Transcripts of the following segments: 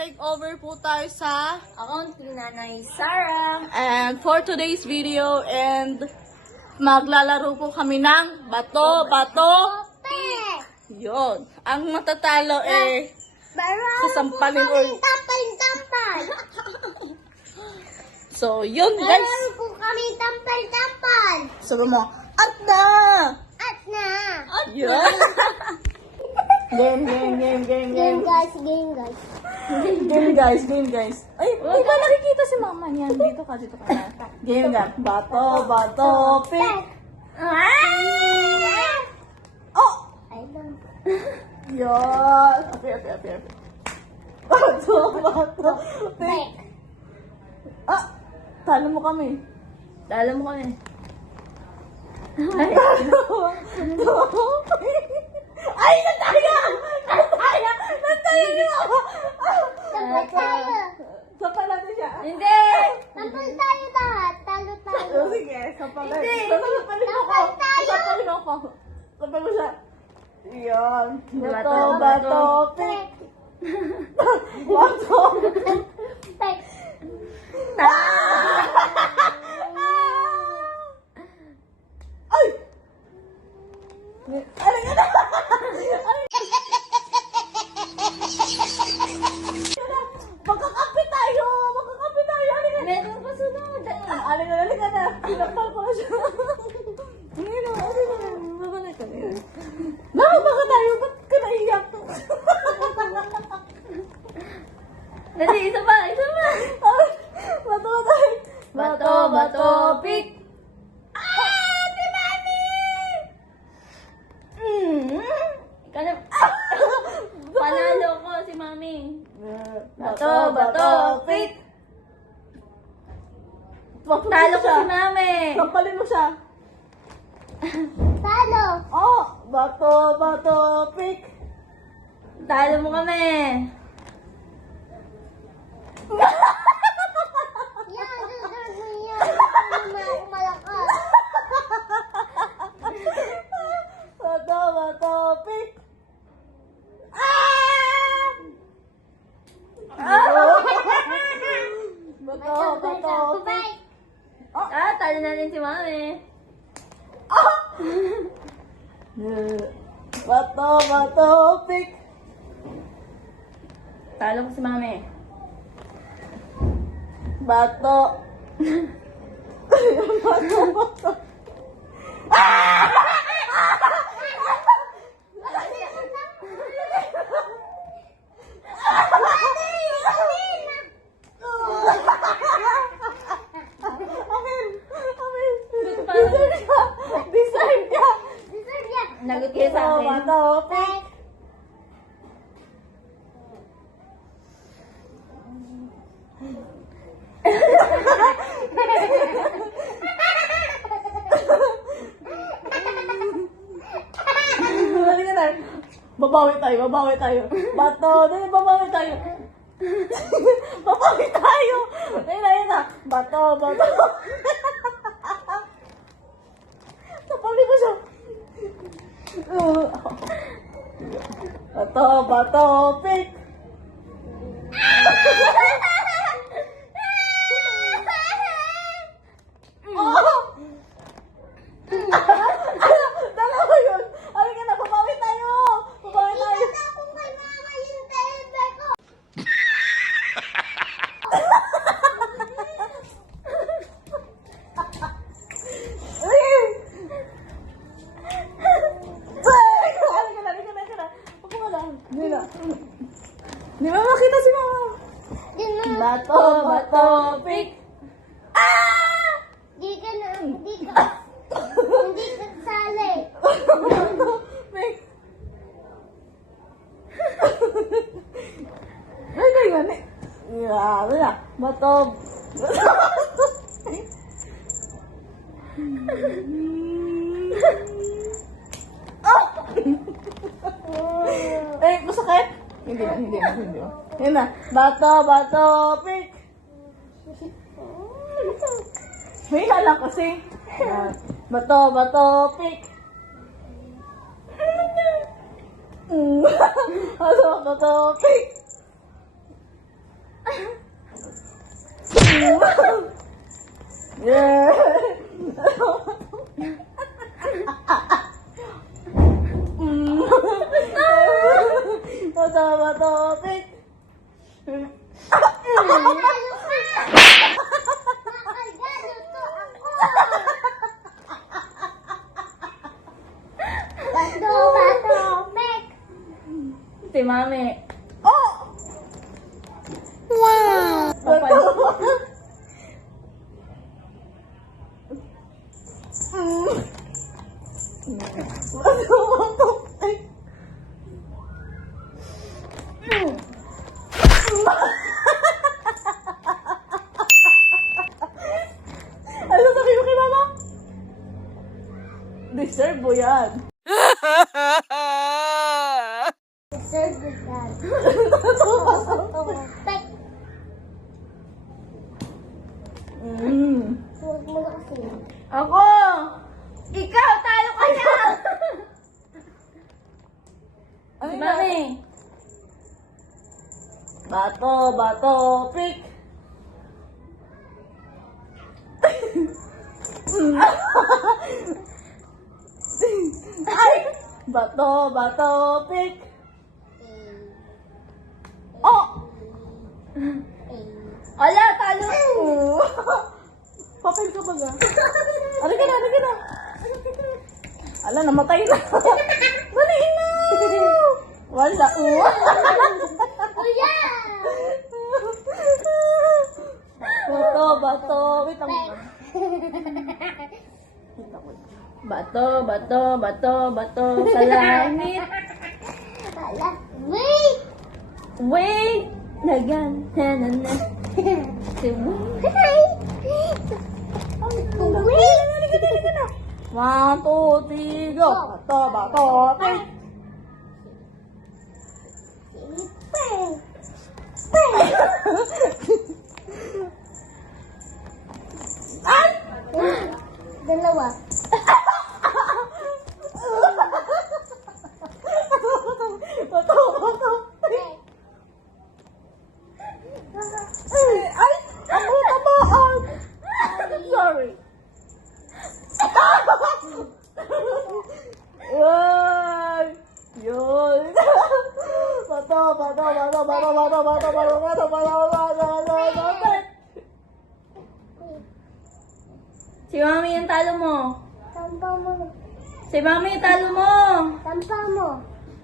mag-take over po tayo sa Account ni Nanay Sarah. and for today's video and maglalaro po kami ng bato, bato, Yun. Ang matatalo eh, sasampalin or... Tampal, tampal. So, yun guys. po kami tampal, tampal. Sabi mo, at na! At na. Yun. game, game, game, game, game. guys, game guys. Game guys, game guys. Ay, di ba nakikita si mama niyan? Dito ka, dito ka. Game nga. Bato, bato, pick. Oh! I don't. Yun. Api, api, api. Bato, bato, pick. Ah! Talo mo kami. Dala mo kami. Ay, nataya! Nataya! Nataya niyo! Tampal tayo. Sapa natin siya. Hindi. Tampal tayo lahat. Talo tayo. Oh, sige, sapa na. Hindi. Sapalin mo ko. Dapat tayo. Sapalin mo ko. Sapalin mo siya. Yan. Bato, Bato, bato, pick. Bato. Pek. Ay! Ano yun? Magkakape tayo! Magkakape tayo! Ano yun? Meron pa sunod. Ano na, halika na. Pinapal ko na siya. Ano yun? Ano yun? Babalik ka na yun. Bakit baka tayo? Ba't ka naiyak? Dali, isa pa, isa pa. Ay, Bato tayo. Bato, bato, pick. Ah, si Mami! Mm. Ikaw na. Ah! Panalo ko si Mami. Bato, bato, pick. Talo ko si Mami. Sampalin mo siya. Talo. Oh, bato, bato, pick. Talo mo kami. Yan, susunod mo yan. Hindi ako malakas. Bato, bato, pick. Ah! Bato, bato, pick. Ah, talo na rin si Mami. Ah! Bato, bato, pick. Talo ko si Mami. Bato. bato, bato. Amin! Amin! Design ka! Design ka! Nagot kayo sa Bato, akin. bato, pick. Halika na. Babawi tayo, babawi tayo. Bato, dali, babawi tayo. babawi tayo. Ayun na, na. Bato, bato. Sapali ko siya. Bato, bato, pick. Di ba makita si mama? Bato, bato, pick. Hindi na, hindi na, hindi na. Yan na. Bato, bato, pick. May lang kasi. Bato, bato, pick. Bato, bato, pick. Yeah. ano sabi mama? Deserve mo yan. Deserve mo yan. Mm. Ako! Bato, bato, pick. Ay! Bato, bato, pick. Oh! Ala, talo! Papel ka ba ga? Ano ka na, ano ka na? Ala, namatay na. Dali na! Wala. Kuya! Bato, bato. Wait lang. Bato, bato, bato, bato sa langit. Wait! Wait! Nagan. Na, na, na. Si wait. Wait! One, two, three, go. Bato, bato, pick. Pek. Pek. 等了我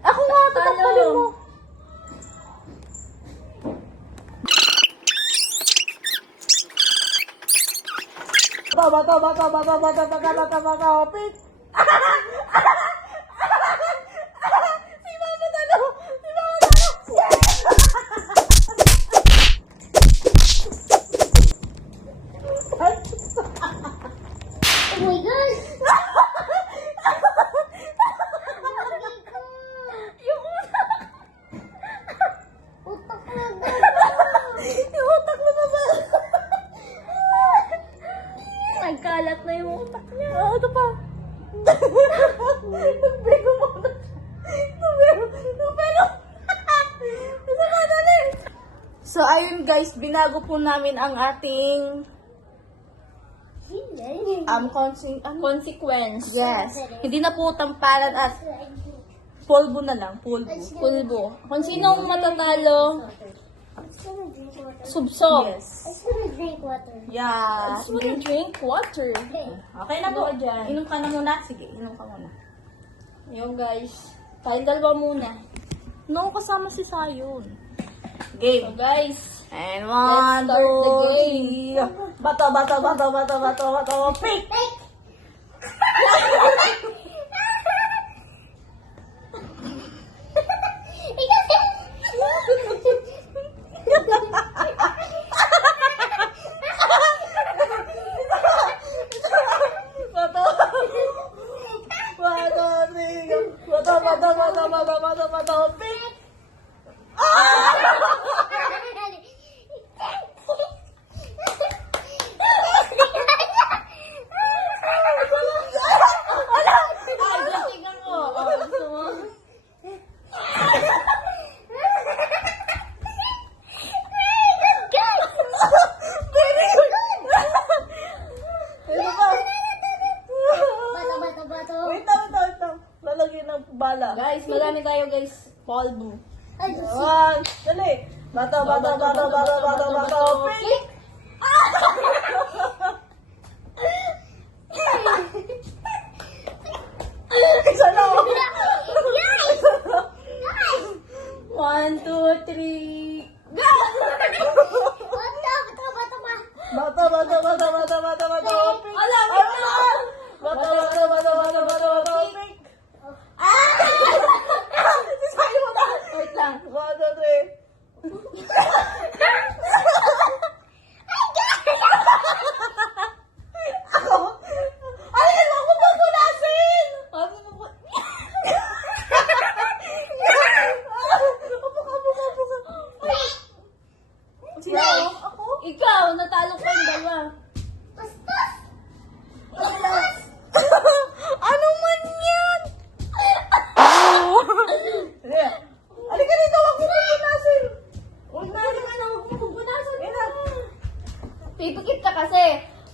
Ako nga, tatakbalin mo. Bato, bato, bato, bato, bato, bato, bato, bato, pick. Si Mama talo! Si Mama talo! Oh my God! Yung utak. Utak na ba? Yung utak mo na ba? Nagkalat na yung utak niya. Ah, ito pa. Nagbego mo na. Nagbego. Nagbego. Isa ka, dali. So, ayun guys, binago po namin ang ating um, consi- ano? Consequence. Yes. Hindi na po tampalan at polvo na lang. Polvo. Pulbo. Kung sino ang matatalo, subsob. Yes. I just wanna drink water. Yeah. Just wanna drink water. Okay na po. Dyan? Inom ka na muna. Sige, inom ka muna. Yung guys, tayo dalawa muna. No, kasama si Sayon. So Game. guys, And one, Let's start the two, game. three. Bato, bato, bato, bato, bato, bato. Pick! Bato. bata, bata, bata, oh, bata, ah! bata,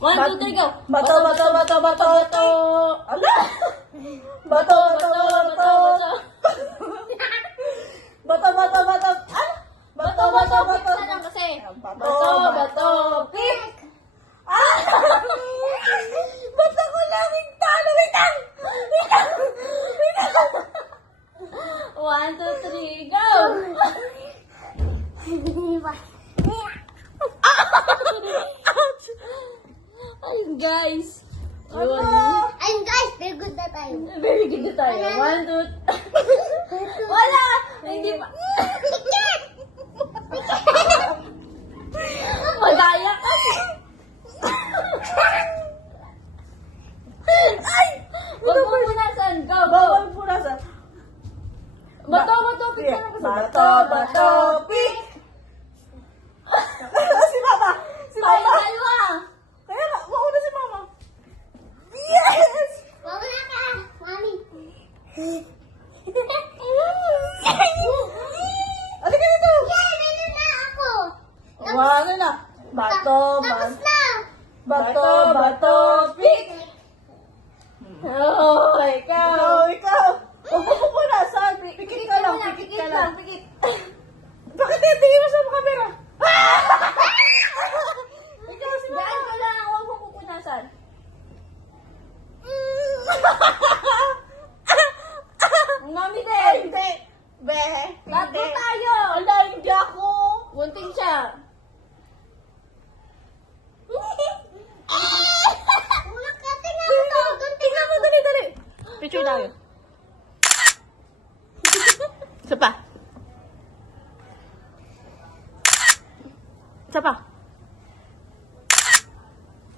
One, two, three, go. Bato, bato, bato, bato, bato. Ala! Bato, bato, bato, bato. Bato, bato, bato. Ano? Bato, bato, bato. Bato, Bato, bato, pick. Ah! Ba't ako laging talo? Wait lang! Wait lang! Wait lang! One, two, three, go! Ouch! Ayun, guys. Ano? Yun. Ayun guys, very good na tayo. Very good na tayo. One, two, Wala! Hindi pa. Magaya ka. Ay! Huwag mo punasan. Go, go. Bawal punasan. Bato, bato. Bato, bato! Ano ka dito? Yeah, meron na ako. Wow, ano na? Bato, bato. Tapos na. Bato, bato, pick!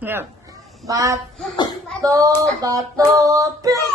Yeah. Bato, bato, play.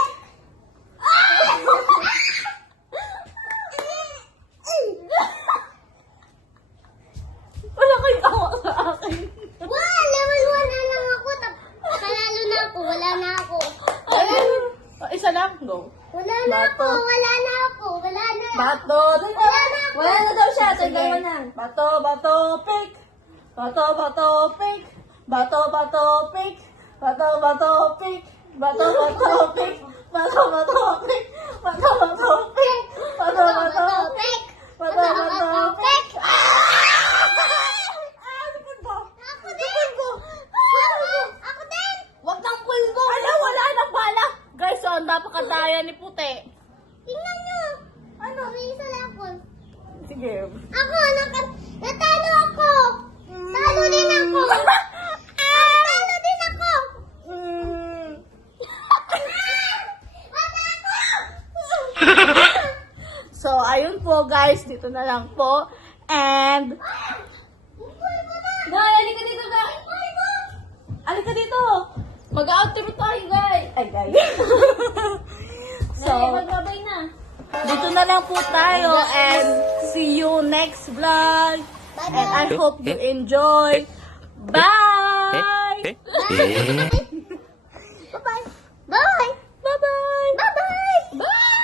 Ito na lang po. And... Guy, alika dito, guy! Alika dito! Mag-outfit tayo, guy! Ay, guy. so, magbabay na. Dito na lang po tayo and see you next vlog. And I hope you eh, eh. enjoy. Eh, Bye! Bye! Bye-bye! Bye-bye! Bye-bye! Bye-bye!